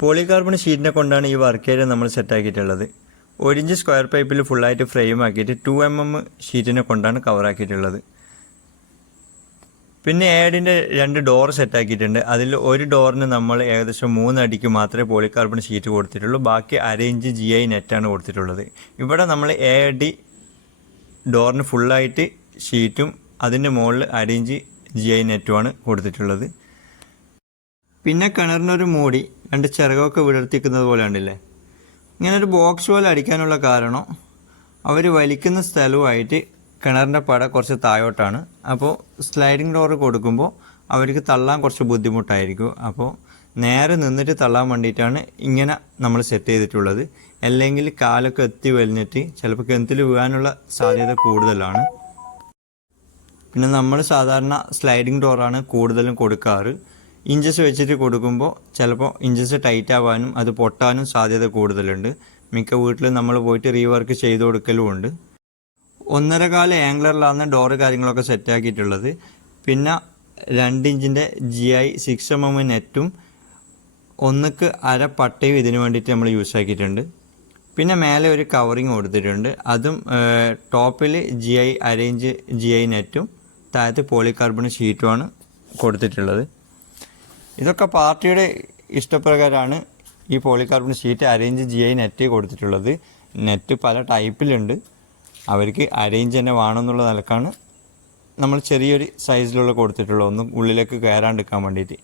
Polycarbon ഷീറ്റിനെ കൊണ്ടാണ് ഈ work area നമ്മൾ സെറ്റാക്കിയിട്ടുള്ളത് ഒരു ഇഞ്ച് സ്ക്വയർ പൈപ്പിൽ ഫുള്ളായിട്ട് ഫ്രെയിം ആക്കിയിട്ട് ടു എം എം ഷീറ്റിനെ കൊണ്ടാണ് കവറാക്കിയിട്ടുള്ളത് പിന്നെ ഏഡിന്റെ രണ്ട് ഡോർ സെറ്റാക്കിയിട്ടുണ്ട് അതിൽ ഒരു ഡോറിന് നമ്മൾ ഏകദേശം മൂന്നടിക്ക് മാത്രമേ പോളികാർബൺ ഷീറ്റ് കൊടുത്തിട്ടുള്ളൂ. ബാക്കി അര ഇഞ്ച് ജി ഐ നെറ്റാണ് കൊടുത്തിട്ടുള്ളത്. ഇവിടെ നമ്മൾ ഡി ഡോറിന് ഫുള്ളായിട്ട് ഷീറ്റും അതിന്റെ മുകളിൽ അര ഇഞ്ച് ജി ഐ നെറ്റുമാണ് കൊടുത്തിട്ടുള്ളത്. പിന്നെ കിണറിനൊരു മൂടി രണ്ട് ചിറകൊക്കെ വിടർത്തിക്കുന്നത് പോലെ ഉണ്ടല്ലേ ഇങ്ങനെ ഒരു ബോക്സ് പോലെ അടിക്കാനുള്ള കാരണം അവർ വലിക്കുന്ന സ്ഥലവുമായിട്ട് കിണറിന്റെ പട കുറച്ച് താഴോട്ടാണ്. അപ്പോൾ സ്ലൈഡിങ് ഡോർ കൊടുക്കുമ്പോൾ അവർക്ക് തള്ളാൻ കുറച്ച് ബുദ്ധിമുട്ടായിരിക്കും. അപ്പോൾ നേരെ നിന്നിട്ട് തള്ളാൻ വേണ്ടിയിട്ടാണ് ഇങ്ങനെ നമ്മൾ സെറ്റ് ചെയ്തിട്ടുള്ളത്. അല്ലെങ്കിൽ കാലൊക്കെ എത്തി വലിഞ്ഞിട്ട് ചിലപ്പോൾ കിണറ്റിൽ വീഴാനുള്ള സാധ്യത കൂടുതലാണ്. പിന്നെ നമ്മൾ സാധാരണ സ്ലൈഡിങ് ഡോറാണ് കൂടുതലും കൊടുക്കാറ്. ഇഞ്ചസ് വെച്ചിട്ട് കൊടുക്കുമ്പോൾ ചിലപ്പോൾ ഇഞ്ചസ് ടൈറ്റ് ആവാനും അത് പൊട്ടാനും സാധ്യത കൂടുതലുണ്ട്. മിക്ക വീട്ടിലും നമ്മൾ പോയിട്ട് റീവർക്ക് ചെയ്ത് കൊടുക്കലും ഉണ്ട് ഒന്നര കാല ആംഗ്ലറിലാണ് ഡോറ് കാര്യങ്ങളൊക്കെ സെറ്റാക്കിയിട്ടുള്ളത് പിന്നെ രണ്ട് ഇഞ്ചിന്റെ G I six M M നെറ്റും ഒന്നുക്ക് അര പട്ടയും ഇതിന് വേണ്ടിയിട്ട് നമ്മൾ യൂസ് ആക്കിയിട്ടുണ്ട്. പിന്നെ മേലെ ഒരു കവറിങ് കൊടുത്തിട്ടുണ്ട്. അതും ടോപ്പിൽ G I arrange G I നെറ്റും താഴത്ത് പോളികാർബൺ ഷീറ്റുമാണ് കൊടുത്തിട്ടുള്ളത്. ഇതൊക്കെ പാർട്ടിയുടെ ഇഷ്ടപ്രകാരമാണ് ഈ പോളികാർബൺ ഷീറ്റ് അറേഞ്ച് ചെയ്യാൻ നെറ്റ് കൊടുത്തിട്ടുള്ളത്. നെറ്റ് പല ടൈപ്പിലുണ്ട്. അവർക്ക് അറേഞ്ച് തന്നെ വേണമെന്നുള്ള നിലക്കാണ് നമ്മൾ ചെറിയൊരു സൈസിലുള്ള കൊടുത്തിട്ടുള്ളത്. ഒന്നും ഉള്ളിലേക്ക് കയറാണ്ടിരിക്കാൻ വേണ്ടിയിട്ട്.